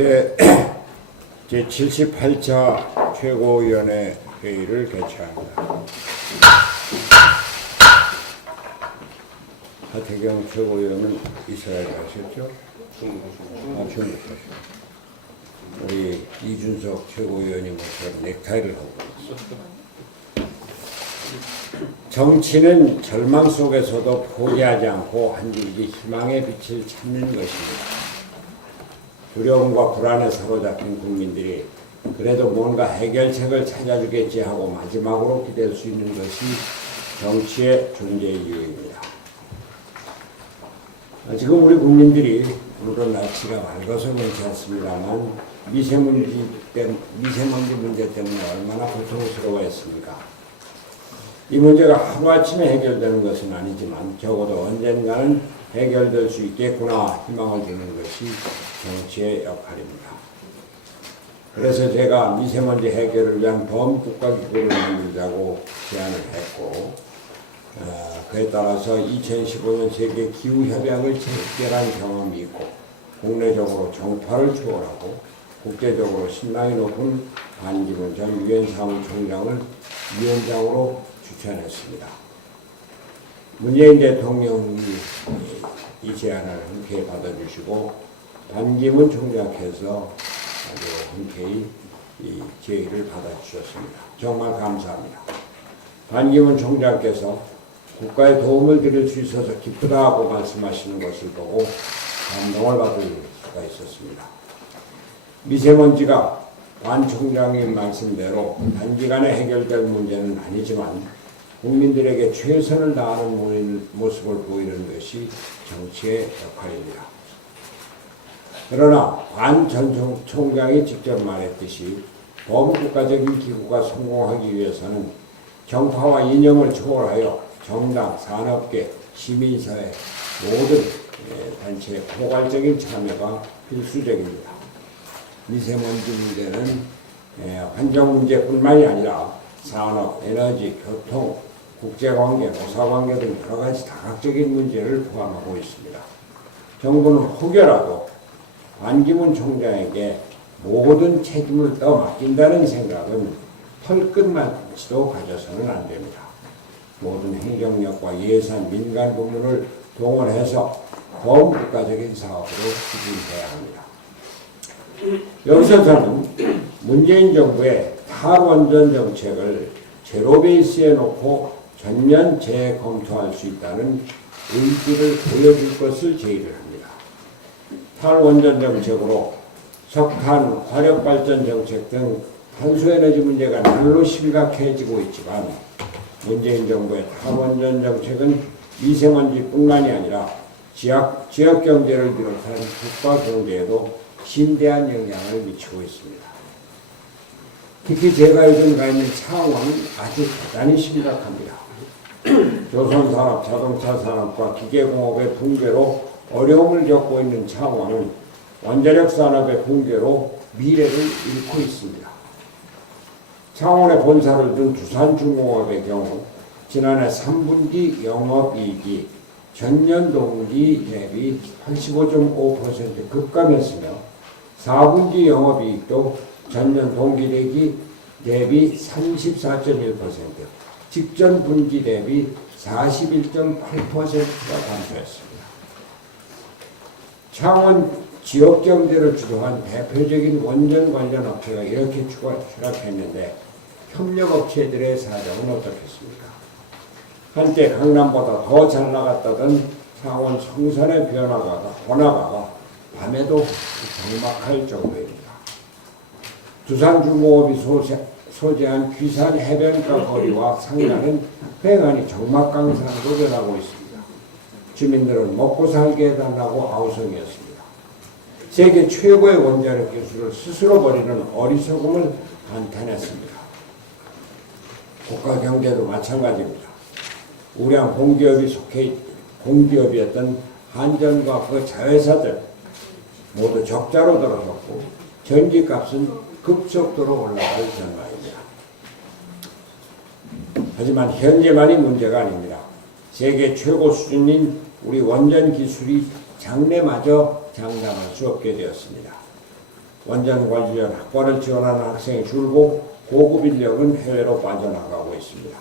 제 78차 최고위원회 회의를 개최합니다. 하태경 최고위원은 이스라엘 가셨죠? 중국 가셨죠. 우리 이준석 최고위원이 모처럼 넥타이를 하고 있습니다. 정치는 절망 속에서도 포기하지 않고 한 줄기 희망의 빛을 찾는 것입니다. 두려움과 불안에 사로잡힌 국민들이 그래도 뭔가 해결책을 찾아주겠지 하고 마지막으로 기댈 수 있는 것이 정치의 존재 이유입니다. 지금 우리 국민들이 물론 날씨가 맑아서 그렇지 않습니다만 미세먼지 문제 때문에 얼마나 고통스러워했습니까? 이 문제가 하루아침에 해결되는 것은 아니지만 적어도 언젠가는 해결될 수 있겠구나 희망을 주는 것이 정치의 역할입니다. 그래서 제가 미세먼지 해결을 위한 범국가기구를 만들자고 제안을 했고 그에 따라서 2015년 세계 기후협약을 체결한 경험이 있고 국내적으로 정파를 초월하고 국제적으로 신망이 높은 반기문 전 유엔 사무총장을 위원장으로 추천했습니다. 문재인 대통령이 이 제안을 흔쾌히 받아주시고 반기문 총장께서 아주 흔쾌히 이 제의를 받아주셨습니다. 정말 감사합니다. 반기문 총장께서 국가에 도움을 드릴 수 있어서 기쁘다고 말씀하시는 것을 보고 감동을 받을 수가 있었습니다. 미세먼지가 반 총장님 말씀대로 단기간에 해결될 문제는 아니지만 국민들에게 최선을 다하는 모습을 보이는 것이 정치의 역할입니다. 그러나 반 전 총장이 직접 말했듯이 범국가적인 기구가 성공하기 위해서는 정파와 이념을 초월하여 정당, 산업계, 시민사회 모든 단체의 포괄적인 참여가 필수적입니다. 미세먼지 문제는 환경 문제뿐만이 아니라 산업, 에너지, 교통, 국제관계, 노사관계 등 여러 가지 다각적인 문제를 포함하고 있습니다. 정부는 혹여라도 반기문 총장에게 모든 책임을 떠맡긴다는 생각은 털끝만치도 가져서는 안 됩니다. 모든 행정력과 예산, 민간 부문을 동원해서 범국가적인 사업으로 추진해야 합니다. 여기서 저는 문재인 정부의 탈원전 정책을 제로 베이스에 놓고 전면 재검토할 수 있다는 의지를 보여줄 것을 제의를 합니다. 탈원전 정책으로 석탄, 화력발전 정책 등 탄소에너지 문제가 날로 심각해지고 있지만 문재인 정부의 탈원전 정책은 미세먼지뿐만이 아니라 지역 경제를 비롯한 국가 경제에도 심대한 영향을 미치고 있습니다. 특히 제가 요즘 가 있는 창원은 아주 대단히 심각합니다. 조선산업, 자동차 산업과 기계공업의 붕괴로 어려움을 겪고 있는 창원은 원자력 산업의 붕괴로 미래를 잃고 있습니다. 창원의 본사를 둔 두산중공업의 경우 지난해 3분기 영업이익이 전년 동기 대비 85.5% 급감했으며 4분기 영업이익도 전년 동기 대비 34.1%, 직전 분기 대비 41.8%가 감소했습니다. 창원 지역 경제를 주도한 대표적인 원전 관련 업체가 이렇게 추락했는데 협력업체들의 사정은 어떻겠습니까? 한때 강남보다 더 잘 나갔다던 창원 성산의 번화가가 밤에도 적막할 정도입니다. 두산중공업이 소재한 귀산 해변가 거리와 상가는 횡하니 적막강산으로 변하고 있습니다. 주민들은 먹고 살게 해달라고 아우성이었습니다. 세계 최고의 원자력 기술을 스스로 버리는 어리석음을 감탄했습니다. 국가 경제도 마찬가지입니다. 우량 공기업이었던 한전과 그 자회사들 모두 적자로 들어섰고 전기값은 급속도로 올라갈 전망입니다. 하지만 현재만이 문제가 아닙니다. 세계 최고 수준인 우리 원전 기술이 장래마저 장담할 수 없게 되었습니다. 원전 관련 학과를 지원하는 학생이 줄고 고급 인력은 해외로 빠져나가고 있습니다.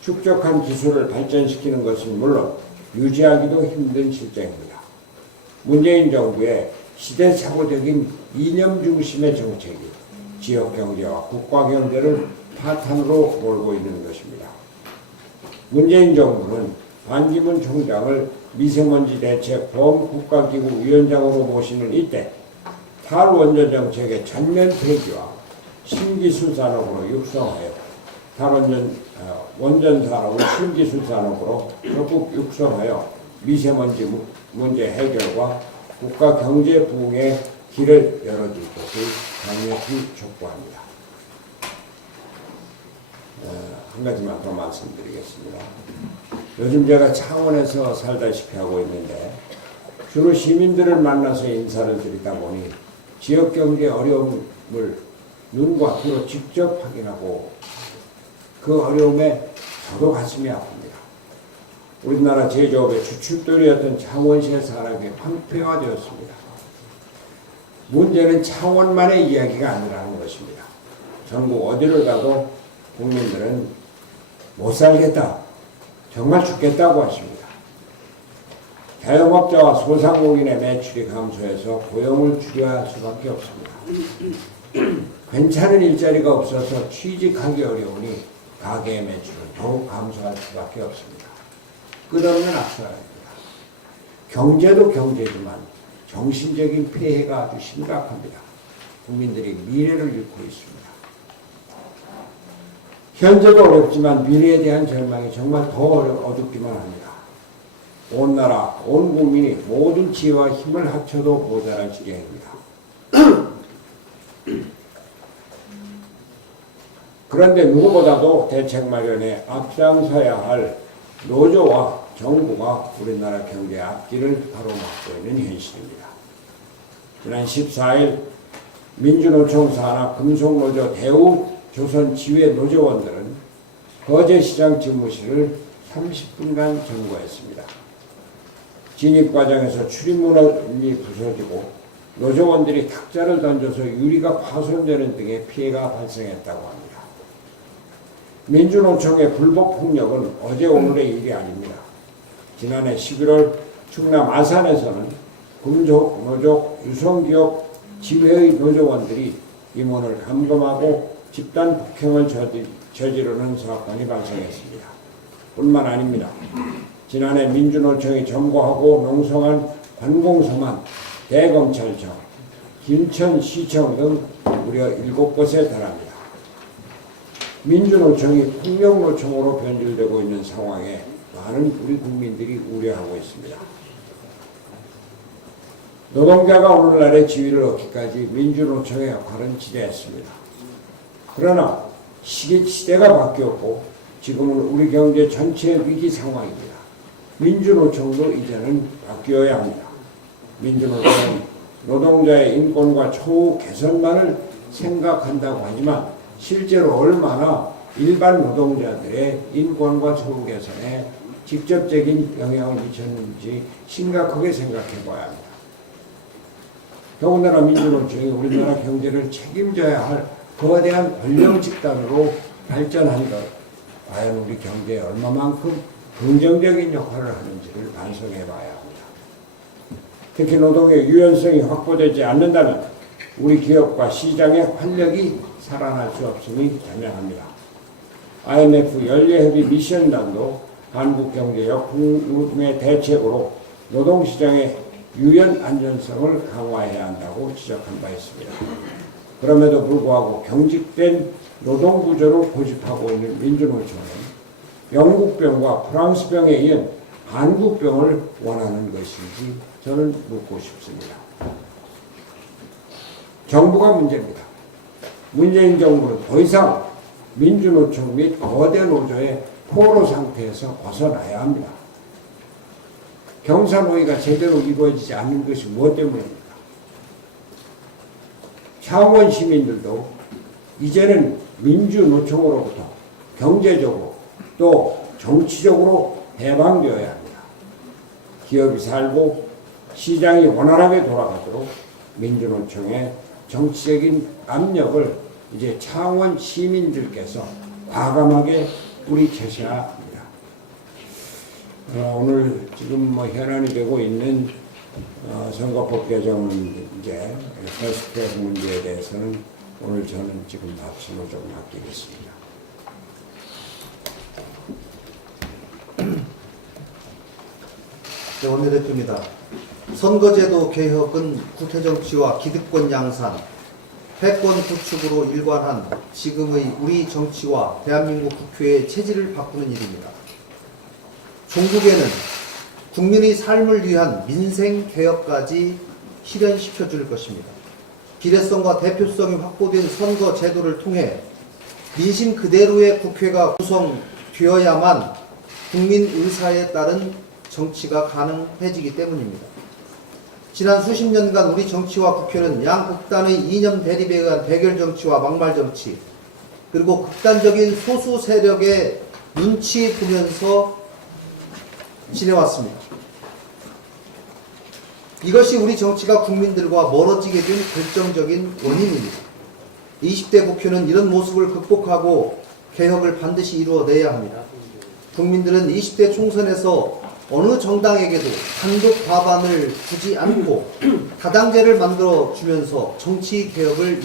축적한 기술을 발전시키는 것은 물론 유지하기도 힘든 실정입니다. 문재인 정부의 시대착오적인 이념 중심의 정책이 지역 경제와 국가 경제를 파탄으로 몰고 있는 것입니다. 문재인 정부는 반기문 총장을 미세먼지 대책 범국가기구 위원장으로 모시는 이때 탈원전 정책의 전면 폐기와 신기술 산업으로 육성하여 원전 산업을 신기술 산업으로 적극 육성하여 미세먼지 문제 해결과 국가 경제 부흥의 길을 열어줄 것을 강력히 촉구합니다. 한 가지만 더 말씀드리겠습니다. 요즘 제가 창원에서 살다시피 하고 있는데 주로 시민들을 만나서 인사를 드리다 보니 지역 경제 어려움을 눈과 귀로 직접 확인하고 그 어려움에 저도 가슴이 아픕니다. 우리나라 제조업의 주춧돌이었던 창원시의 사람이 황폐화 되었습니다. 문제는 창원만의 이야기가 아니라는 것입니다. 전국 어디를 가도 국민들은 못 살겠다, 정말 죽겠다고 하십니다. 자영업자와 소상공인의 매출이 감소해서 고용을 줄여야 할 수밖에 없습니다. 괜찮은 일자리가 없어서 취직하기 어려우니 가계의 매출은 더욱 감소할 수밖에 없습니다. 끝없는 악순환입니다. 경제도 경제지만 정신적인 폐해가 아주 심각합니다. 국민들이 미래를 잃고 있습니다. 현재도 어렵지만 미래에 대한 절망이 정말 더 어둡기만 합니다. 온 나라, 온 국민이 모든 지혜와 힘을 합쳐도 모자랄 지경입니다. 그런데 누구보다도 대책 마련에 앞장서야 할 노조와 정부가 우리나라 경제의 앞길을 가로막고 있는 현실입니다. 지난 14일 민주노총 산하 금속노조 대우 조선지회 노조원들은 거제시장 집무실을 30분간 점거했습니다. 진입 과정에서 출입문이 부서지고 노조원들이 탁자를 던져서 유리가 파손되는 등의 피해가 발생했다고 합니다. 민주노총의 불법 폭력은 어제 오늘의 일이 아닙니다. 지난해 11월 충남 아산에서는 금속 노조 유성기업 지회의 노조원들이 임원을 감금하고 집단 폭행을 저지르는 사건이 발생했습니다. 뿐만 아닙니다. 지난해 민주노총이 점거하고 농성한 관공서만 대검찰청, 김천시청 등 무려 7곳에 달합니다. 민주노총이 폭력노총으로 변질되고 있는 상황에 많은 우리 국민들이 우려하고 있습니다. 노동자가 오늘날의 지위를 얻기까지 민주노총의 역할은 지대했습니다. 그러나 시대가 바뀌었고 지금은 우리 경제 전체의 위기 상황입니다. 민주노총도 이제는 바뀌어야 합니다. 민주노총은 노동자의 인권과 처우 개선만을 생각한다고 하지만 실제로 얼마나 일반 노동자들의 인권과 처우 개선에 직접적인 영향을 미쳤는지 심각하게 생각해 봐야 합니다. 더군다나 민주노총이 우리나라 경제를 책임져야 할 거대한 권력 집단으로 발전한 것, 과연 우리 경제에 얼마만큼 긍정적인 역할을 하는지를 반성해 봐야 합니다. 특히 노동의 유연성이 확보되지 않는다면 우리 기업과 시장의 활력이 살아날 수 없음이 자명합니다. IMF 연례협의 미션단도 한국경제역풍의 대책으로 노동시장의 유연 안전성을 강화해야 한다고 지적한 바 있습니다. 그럼에도 불구하고 경직된 노동구조를 고집하고 있는 민주노총은 영국병과 프랑스병에 이은 한국병을 원하는 것인지 저는 묻고 싶습니다. 정부가 문제입니다. 문재인 정부는 더 이상 민주노총 및 거대 노조의 포로 상태에서 벗어나야 합니다. 경사노위가 제대로 이루어지지 않는 것이 무엇 때문입니까? 창원 시민들도 이제는 민주노총으로부터 경제적으로 또 정치적으로 해방되어야 합니다. 기업이 살고 시장이 원활하게 돌아가도록 민주노총의 정치적인 압력을 이제 창원 시민들께서 과감하게 뿌리쳐셔야 합니다. 오늘 지금 뭐 현안이 되고 있는 선거법 개정 문제, 패스트트랙 문제에 대해서는 오늘 저는 지금 답변을 좀 맡기겠습니다. 네, 원내대표입니다. 선거제도 개혁은 구태정치와 기득권 양산, 패권 구축으로 일관한 지금의 우리 정치와 대한민국 국회의 체질을 바꾸는 일입니다. 종국에는 국민의 삶을 위한 민생 개혁까지 실현시켜 줄 것입니다. 비례성과 대표성이 확보된 선거 제도를 통해 민심 그대로의 국회가 구성되어야만 국민 의사에 따른 정치가 가능해지기 때문입니다. 지난 수십 년간 우리 정치와 국회는 양극단의 이념 대립에 의한 대결 정치와 막말 정치, 그리고 극단적인 소수 세력의 눈치 보면서 지내왔습니다. 이것이 우리 정치가 국민들과 멀어지게 된 결정적인 원인입니다. 20대 국회는 이런 모습을 극복하고 개혁을 반드시 이루어내야 합니다. 국민들은 20대 총선에서 어느 정당에게도 단독 과반을 주지 않고 다당제를 만들어 주면서 정치 개혁을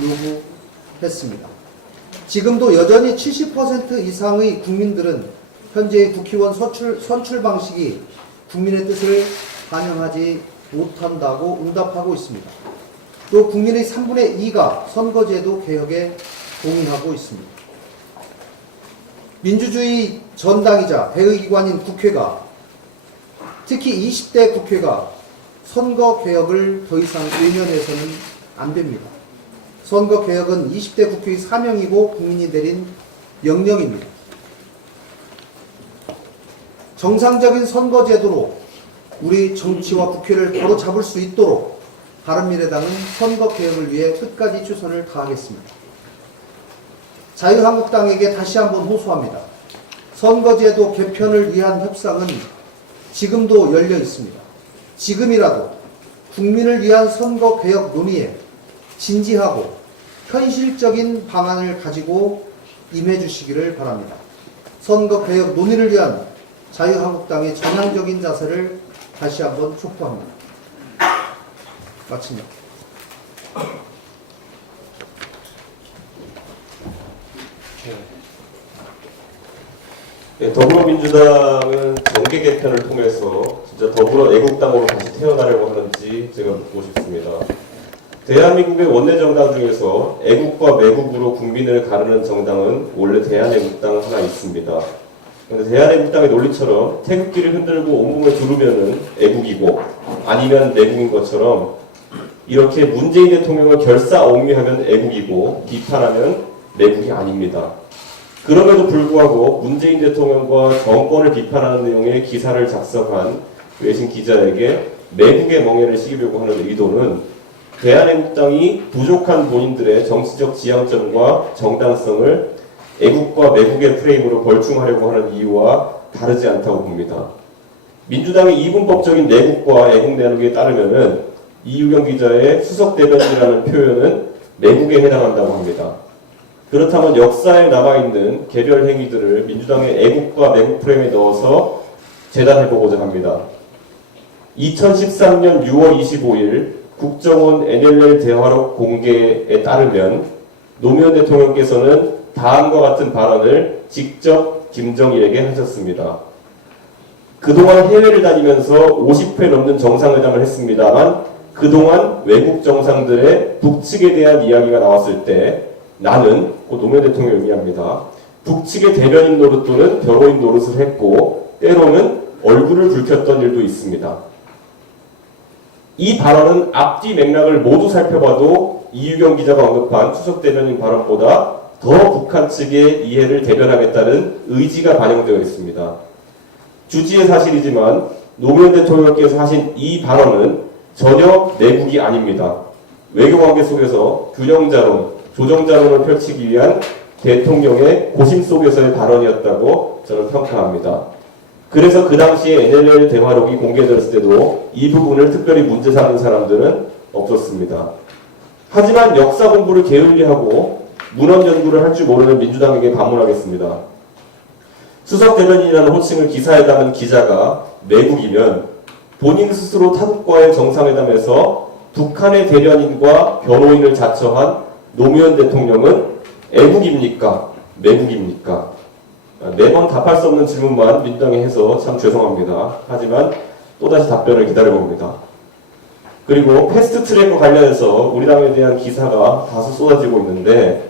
요구했습니다. 지금도 여전히 70% 이상의 국민들은 현재의 국회의원 선출 방식이 국민의 뜻을 반영하지 못한다고 응답하고 있습니다. 또 국민의 3분의 2가 선거제도 개혁에 동의하고 있습니다. 민주주의 전당이자 대의기관인 국회가, 특히 20대 국회가 선거 개혁을 더 이상 외면해서는 안 됩니다. 선거 개혁은 20대 국회의 사명이고 국민이 내린 명령입니다. 정상적인 선거제도로 우리 정치와 국회를 바로잡을 수 있도록 바른미래당은 선거 개혁을 위해 끝까지 최선을 다하겠습니다. 자유한국당에게 다시 한번 호소합니다. 선거제도 개편을 위한 협상은 지금도 열려 있습니다. 지금이라도 국민을 위한 선거 개혁 논의에 진지하고 현실적인 방안을 가지고 임해 주시기를 바랍니다. 선거 개혁 논의를 위한 자유한국당의 전향적인 자세를 다시 한번 촉구합니다. 마칩니다. 네, 더불어민주당은 정계 개편을 통해서 진짜 더불어 애국당으로 다시 태어나려고 하는지 제가 묻고 싶습니다. 대한민국의 원내정당 중에서 애국과 매국으로 국민을 가르는 정당은 원래 대한애국당 하나 있습니다. 그런데 대한애국당의 논리처럼 태극기를 흔들고 온몸에 두르면은 애국이고 아니면 매국인 것처럼 이렇게 문재인 대통령을 결사옹위하면 애국이고 비판하면 매국이 아닙니다. 그럼에도 불구하고 문재인 대통령과 정권을 비판하는 내용의 기사를 작성한 외신 기자에게 매국의 멍해를 시키려고 하는 의도는 대한애국당이 부족한 본인들의 정치적 지향점과 정당성을 애국과 매국의 프레임으로 벌충하려고 하는 이유와 다르지 않다고 봅니다. 민주당의 이분법적인 내국과 애국 내놓기에 따르면은 이유경 기자의 수석대변인이라는 표현은 매국에 해당한다고 합니다. 그렇다면 역사에 남아있는 개별 행위들을 민주당의 애국과 매국 프레임에 넣어서 재단해보고자 합니다. 2013년 6월 25일 국정원 NLL 대화록 공개에 따르면 노무현 대통령께서는 다음과 같은 발언을 직접 김정일에게 하셨습니다. 그동안 해외를 다니면서 50회 넘는 정상회담을 했습니다만 그동안 외국 정상들의 북측에 대한 이야기가 나왔을 때 나는 노무현 대통령을 의미합니다. 북측의 대변인 노릇 또는 변호인 노릇을 했고 때로는 얼굴을 붉혔던 일도 있습니다. 이 발언은 앞뒤 맥락을 모두 살펴봐도 이유경 기자가 언급한 수석 대변인 발언보다 더 북한 측의 이해를 대변하겠다는 의지가 반영되어 있습니다. 주지의 사실이지만 노무현 대통령께서 하신 이 발언은 전혀 내국이 아닙니다. 외교관계 속에서 균형자론, 조정자론을 펼치기 위한 대통령의 고심 속에서의 발언이었다고 저는 평가합니다. 그래서 그 당시에 NLL 대화록이 공개됐을 때도 이 부분을 특별히 문제 삼는 사람들은 없었습니다. 하지만 역사 공부를 게을리하고 문헌 연구를 할 줄 모르는 민주당에게 반문하겠습니다. 수석 대변인이라는 호칭을 기사에 담은 기자가 매국이면 본인 스스로 타국과의 정상회담에서 북한의 대변인과 변호인을 자처한 노무현 대통령은 애국입니까? 매국입니까? 매번 답할 수 없는 질문만 민주당이 해서 참 죄송합니다. 하지만 또다시 답변을 기다려봅니다. 그리고 패스트트랙과 관련해서 우리 당에 대한 기사가 다수 쏟아지고 있는데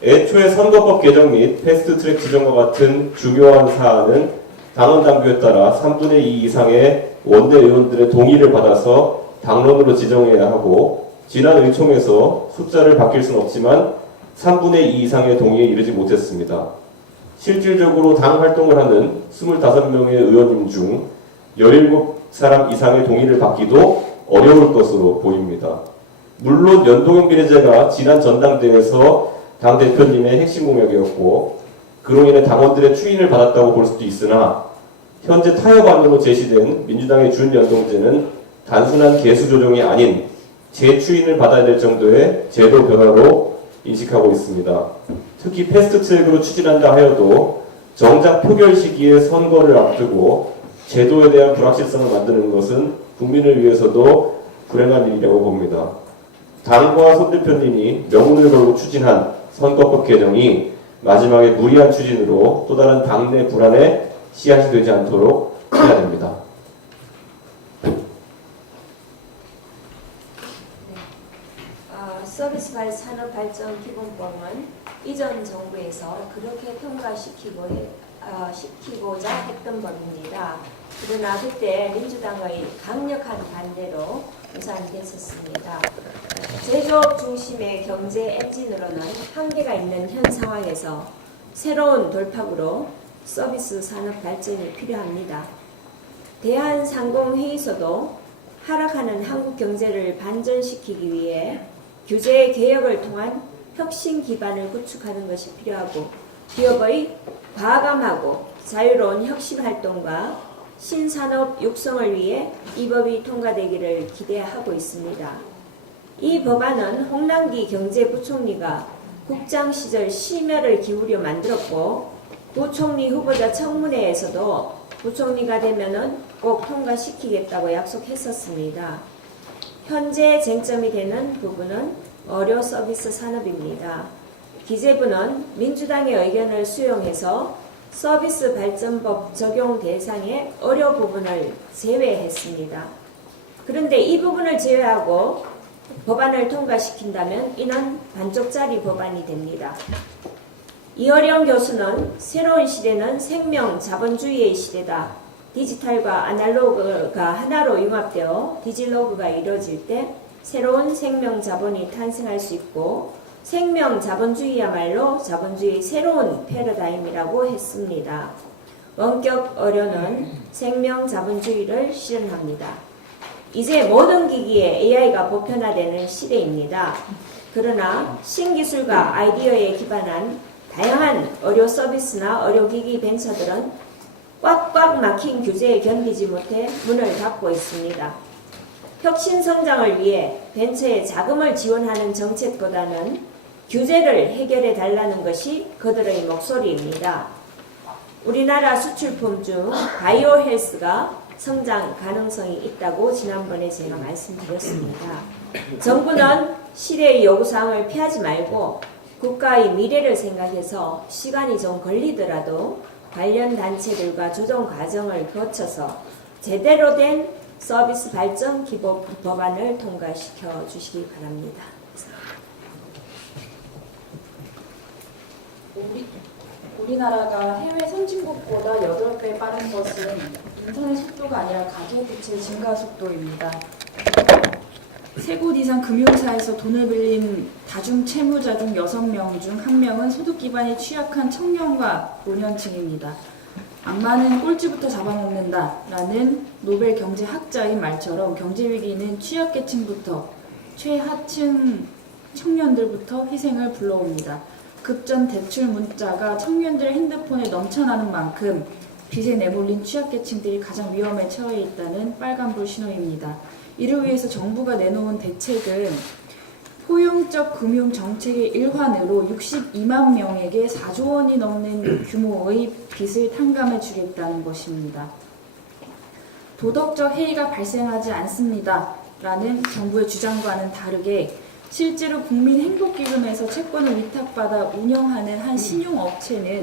애초에 선거법 개정 및 패스트트랙 지정과 같은 중요한 사안은 당원 당규에 따라 3분의 2 이상의 원내의원들의 동의를 받아서 당론으로 지정해야 하고 지난 의총에서 숫자를 바뀔 수는 없지만 3분의 2 이상의 동의에 이르지 못했습니다. 실질적으로 당 활동을 하는 25명의 의원님 중 17사람 이상의 동의를 받기도 어려울 것으로 보입니다. 물론 연동형 비례제가 지난 전당대회에서 당대표님의 핵심 공약이었고 그로 인해 당원들의 추인을 받았다고 볼 수도 있으나 현재 타협안으로 제시된 민주당의 준연동제는 단순한 개수 조정이 아닌 재추인을 받아야 될 정도의 제도 변화로 인식하고 있습니다. 특히 패스트트랙으로 추진한다 하여도 정작 표결 시기에 선거를 앞두고 제도에 대한 불확실성을 만드는 것은 국민을 위해서도 불행한 일이라고 봅니다. 당과 손 대표님이 명운을 걸고 추진한 선거법 개정이 마지막에 무리한 추진으로 또 다른 당내 불안에 씨앗이 되지 않도록 해야 됩니다. 서비스 산업발전 기본법은 이전 정부에서 그렇게 시키고자 했던 법입니다. 그러나 그때 민주당의 강력한 반대로 무산됐었습니다. 제조업 중심의 경제 엔진으로는 한계가 있는 현 상황에서 새로운 돌파구로 서비스 산업 발전이 필요합니다. 대한상공회의소도 하락하는 한국 경제를 반전시키기 위해 규제 개혁을 통한 혁신 기반을 구축하는 것이 필요하고 기업의 과감하고 자유로운 혁신 활동과 신산업 육성을 위해 이 법이 통과되기를 기대하고 있습니다. 이 법안은 홍남기 경제부총리가 국장 시절 심혈을 기울여 만들었고 부총리 후보자 청문회에서도 부총리가 되면은 꼭 통과시키겠다고 약속했었습니다. 현재 쟁점이 되는 부분은 의료 서비스 산업입니다. 기재부는 민주당의 의견을 수용해서 서비스 발전법 적용 대상의 의료 부분을 제외했습니다. 그런데 이 부분을 제외하고 법안을 통과시킨다면 이는 반쪽짜리 법안이 됩니다. 이어령 교수는 새로운 시대는 생명 자본주의의 시대다. 디지털과 아날로그가 하나로 융합되어 디지로그가 이루어질 때 새로운 생명 자본이 탄생할 수 있고 생명 자본주의야말로 자본주의의 새로운 패러다임이라고 했습니다. 원격 의료는 생명 자본주의를 실현합니다. 이제 모든 기기에 AI가 보편화되는 시대입니다. 그러나 신기술과 아이디어에 기반한 다양한 의료 서비스나 의료기기 벤처들은 꽉꽉 막힌 규제에 견디지 못해 문을 닫고 있습니다. 혁신 성장을 위해 벤처에 자금을 지원하는 정책보다는 규제를 해결해 달라는 것이 그들의 목소리입니다. 우리나라 수출품 중 바이오 헬스가 성장 가능성이 있다고 지난번에 제가 말씀드렸습니다. 정부는 시대의 요구사항을 피하지 말고 국가의 미래를 생각해서 시간이 좀 걸리더라도 관련 단체들과 조정 과정을 거쳐서 제대로 된 서비스 발전 기본 법안을 통과시켜 주시기 바랍니다. 우리나라가 해외 선진국보다 8배 빠른 것은 인터넷 속도가 아니라 가계부채 증가 속도입니다. 3곳 이상 금융사에서 돈을 빌린 다중채무자 중 6명 중 1명은 소득 기반이 취약한 청년과 노년층입니다. 악마는 꼴찌부터 잡아먹는다 라는 노벨 경제학자인 말처럼 경제위기는 취약계층부터 최하층 청년들부터 희생을 불러옵니다. 급전 대출 문자가 청년들의 핸드폰에 넘쳐나는 만큼 빚에 내몰린 취약계층들이 가장 위험에 처해 있다는 빨간불 신호입니다. 이를 위해서 정부가 내놓은 대책은 포용적 금융 정책의 일환으로 62만 명에게 4조 원이 넘는 규모의 빚을 탕감해 주겠다는 것입니다. 도덕적 해이가 발생하지 않습니다. 라는 정부의 주장과는 다르게 실제로 국민행복기금에서 채권을 위탁받아 운영하는 한 신용업체는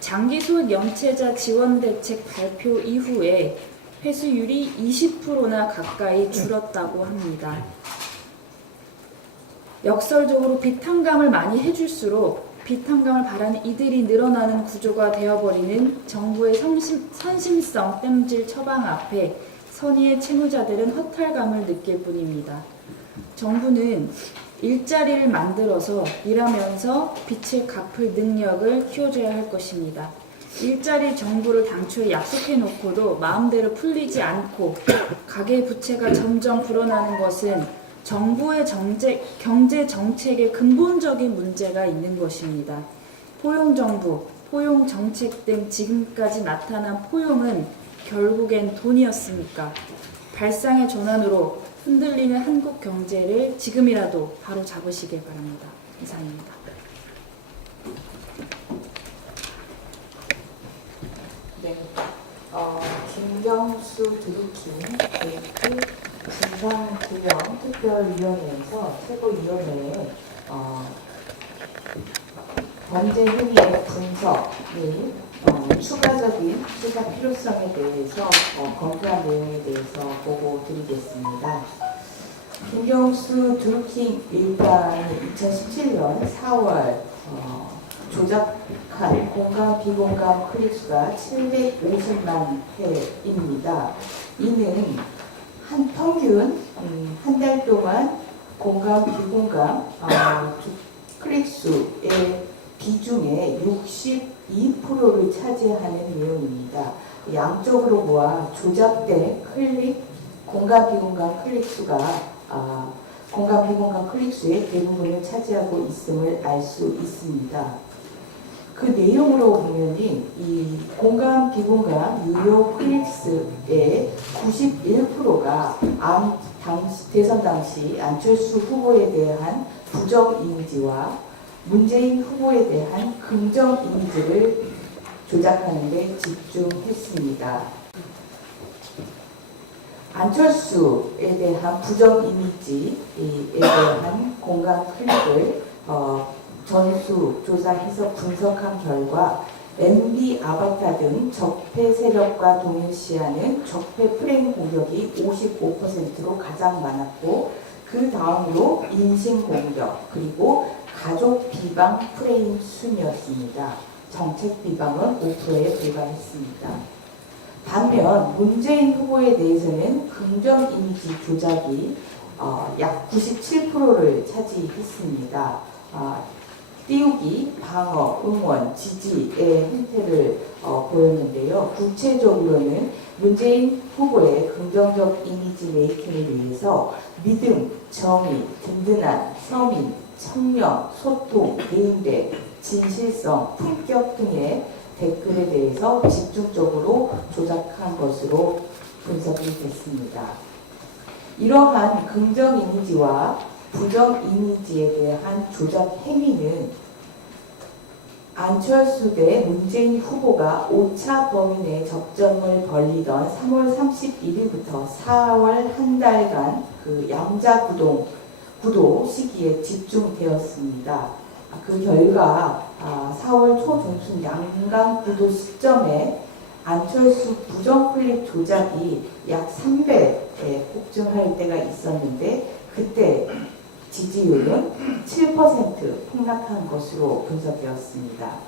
장기소액 연체자 지원대책 발표 이후에 회수율이 20%나 가까이 줄었다고 합니다. 역설적으로 빚 탕감을 많이 해줄수록 빚 탕감을 바라는 이들이 늘어나는 구조가 되어버리는 정부의 선심성 땜질 처방 앞에 선의의 채무자들은 허탈감을 느낄 뿐입니다. 정부는 일자리를 만들어서 일하면서 빚을 갚을 능력을 키워줘야 할 것입니다. 일자리 정부를 당초에 약속해놓고도 마음대로 풀리지 않고 가계 부채가 점점 불어나는 것은 정부의 경제 정책에 근본적인 문제가 있는 것입니다. 포용정부, 포용정책 등 지금까지 나타난 포용은 결국엔 돈이었으니까 발상의 전환으로 흔들리는 한국 경제를 지금이라도 바로 잡으시길 바랍니다. 이상입니다. 네, 김경수 드루킹 베이크 중상구형특별위원회에서 최고위원회에 범죄 행위의 분석 및 추가적인 수사 필요성에 대해서 검토한 내용에 대해서 보고 드리겠습니다. 김경수 드루킹 일가는 2017년 4월 조작한 공감 비공감 클릭수가 750만 회입니다. 이는 한 평균 한 달 동안 공감 비공감 클릭수의 비중의 62%를 차지하는 내용입니다. 양쪽으로 모아 조작된 클릭, 공감 비공감 클릭수가 공감 비공감 클릭수의 대부분을 차지하고 있음을 알 수 있습니다. 그 내용으로 보면 이 공감 비공감 유료 클릭스의 91%가 대선 당시 안철수 후보에 대한 부정 이미지와 문재인 후보에 대한 긍정 이미지를 조작하는 데 집중했습니다. 안철수에 대한 부정 이미지에 대한 공감 클릭을 전수 조사해서 분석한 결과 MB 아바타 등 적폐 세력과 동일시하는 적폐 프레임 공격이 55%로 가장 많았고 그 다음으로 인신 공격 그리고 가족 비방 프레임 순이었습니다. 정책 비방은 5%에 불과했습니다. 반면 문재인 후보에 대해서는 긍정 이미지 조작이 약 97%를 차지했습니다. 띄우기, 방어, 응원, 지지의 형태를 보였는데요. 구체적으로는 문재인 후보의 긍정적 이미지 메이킹을 위해서 믿음, 정의, 든든한, 서민, 청렴, 소통, 대인배, 진실성, 품격 등의 댓글에 대해서 집중적으로 조작한 것으로 분석이 됐습니다. 이러한 긍정 이미지와 부정 이미지에 대한 조작 행위는 안철수 대 문재인 후보가 5차 범위 내 접점을 벌리던 3월 31일부터 4월 한 달간 그 양자 구도 시기에 집중되었습니다. 그 결과 4월 초중순 양강 구도 시점에 안철수 부정 클릭 조작이 약 3배에 폭증할 때가 있었는데 그때 지지율은 7% 폭락한 것으로 분석되었습니다.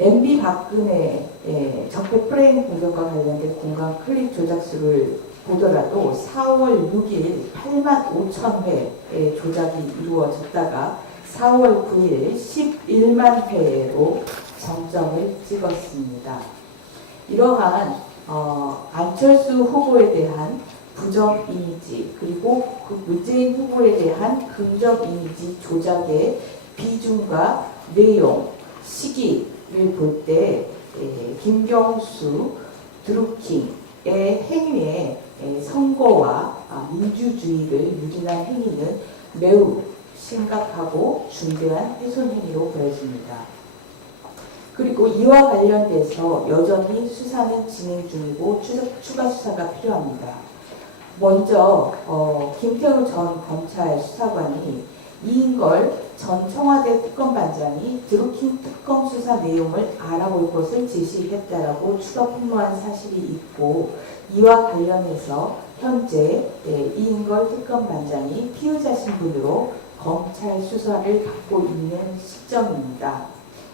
MB 박근혜의 적폐 프레임 공격과 관련된 공감 클릭 조작 수를 보더라도 4월 6일 8만 5천 회의 조작이 이루어졌다가 4월 9일 11만 회로 정점을 찍었습니다. 이러한 안철수 후보에 대한 부정 이미지 그리고 그 문재인 후보에 대한 긍정 이미지 조작의 비중과 내용, 시기를 볼 때 김경수 드루킹의 행위에 선거와 민주주의를 유린한 행위는 매우 심각하고 중대한 훼손 행위로 보여집니다. 그리고 이와 관련돼서 여전히 수사는 진행 중이고 추가 수사가 필요합니다. 먼저 김태우 전 검찰 수사관이 이인걸 전 청와대 특검반장이 드루킹 특검 수사 내용을 알아볼 것을 지시했다라고 추가 폭로한 사실이 있고, 이와 관련해서 현재 이인걸 특검반장이 피의자 신분으로 검찰 수사를 받고 있는 시점입니다.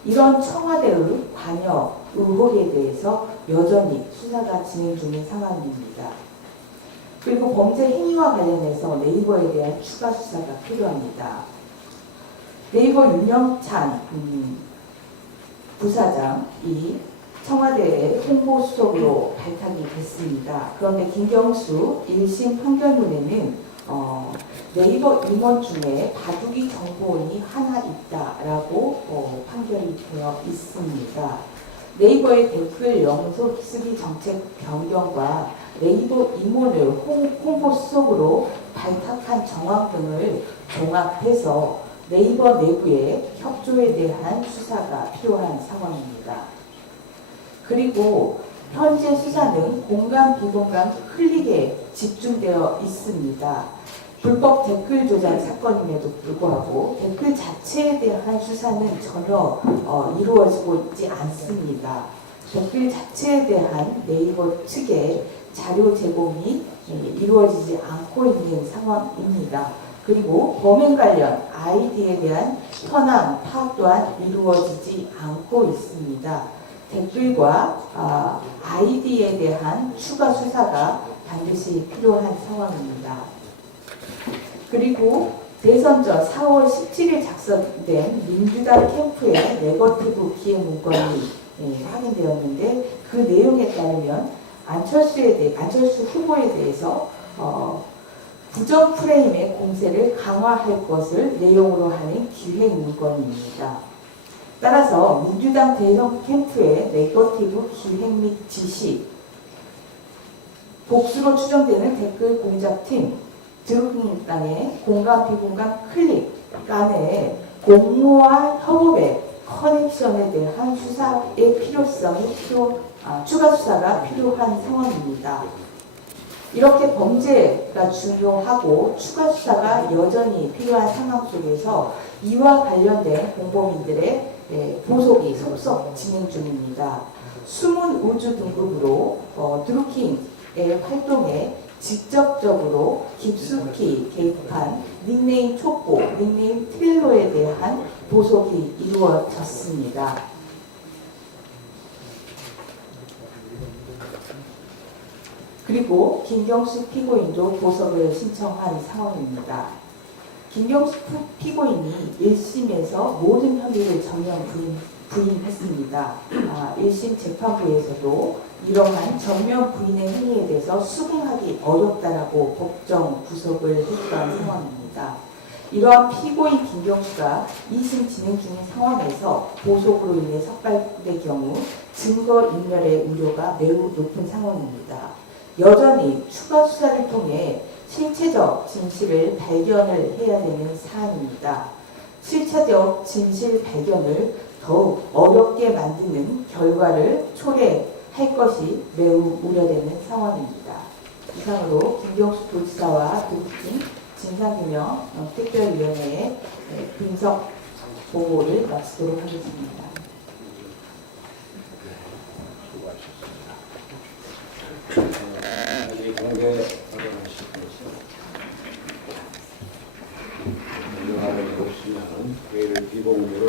이런 청와대의 관여 의혹에 대해서 여전히 수사가 진행 중인 상황입니다. 그리고 범죄 행위와 관련해서 네이버에 대한 추가 수사가 필요합니다. 네이버 윤영찬 부사장이 청와대의 홍보수석으로 발탁이 됐습니다. 그런데 김경수 1심 판결문에는 네이버 임원 중에 바둑이 정보원이 하나 있다라고 판결이 되어 있습니다. 네이버의 댓글 영소 쓰기 정책 변경과 네이버 임원을 홍보수석으로 발탁한 정황 등을 종합해서 네이버 내부의 협조에 대한 수사가 필요한 상황입니다. 그리고 현재 수사는 공감, 비공감, 클릭에 집중되어 있습니다. 불법 댓글 조작 사건임에도 불구하고 댓글 자체에 대한 수사는 전혀 이루어지고 있지 않습니다. 댓글 자체에 대한 네이버 측의 자료 제공이 이루어지지 않고 있는 상황입니다. 그리고 범행 관련 아이디에 대한 현황 파악 또한 이루어지지 않고 있습니다. 댓글과 아이디에 대한 추가 수사가 반드시 필요한 상황입니다. 그리고 대선 전 4월 17일 작성된 민주당 캠프의 네거티브 기획 문건이 확인되었는데, 그 내용에 따르면 안철수 후보에 대해서 부정 프레임의 공세를 강화할 것을 내용으로 하는 기획 문건입니다. 따라서 민주당 대선 캠프의 네거티브 기획 및 지시, 복수로 추정되는 댓글 공작팀, 드루킹당의 공감 비공감 클릭 간의 공모와 협업의 커넥션에 대한 수사의 필요성이 추가 수사가 필요한 상황입니다. 이렇게 범죄가 중요하고 추가 수사가 여전히 필요한 상황 속에서 이와 관련된 공범인들의 보석이 속속 진행 중입니다. 숨은 우주 등급으로 드루킹의 활동에 직접적으로 깊숙이 개입한 닉네임 촉보, 닉네임 트릴러에 대한 보석이 이루어졌습니다. 그리고 김경수 피고인도 보석을 신청한 상황입니다. 김경수 피고인이 1심에서 모든 혐의를 전면 부인했습니다. 1심 재판부에서도 이러한 전면 부인의 행위에 대해서 수긍하기 어렵다라고 법정 구속을 했던 상황입니다. 이러한 피고인 김경수가 2심 진행 중인 상황에서 보석으로 인해 석방될 경우 증거인멸의 우려가 매우 높은 상황입니다. 여전히 추가 수사를 통해 실체적 진실을 발견을 해야 되는 사안입니다. 실체적 진실 발견을 더욱 어렵게 만드는 결과를 초래할 것이 매우 우려되는 상황입니다. 이상으로 김경수 도지사와 드루킹 진상규명 특별위원회의 분석 보고를 마치도록 하겠습니다. 공개 발언하실 것이 하는 없으면 회의를 비공개로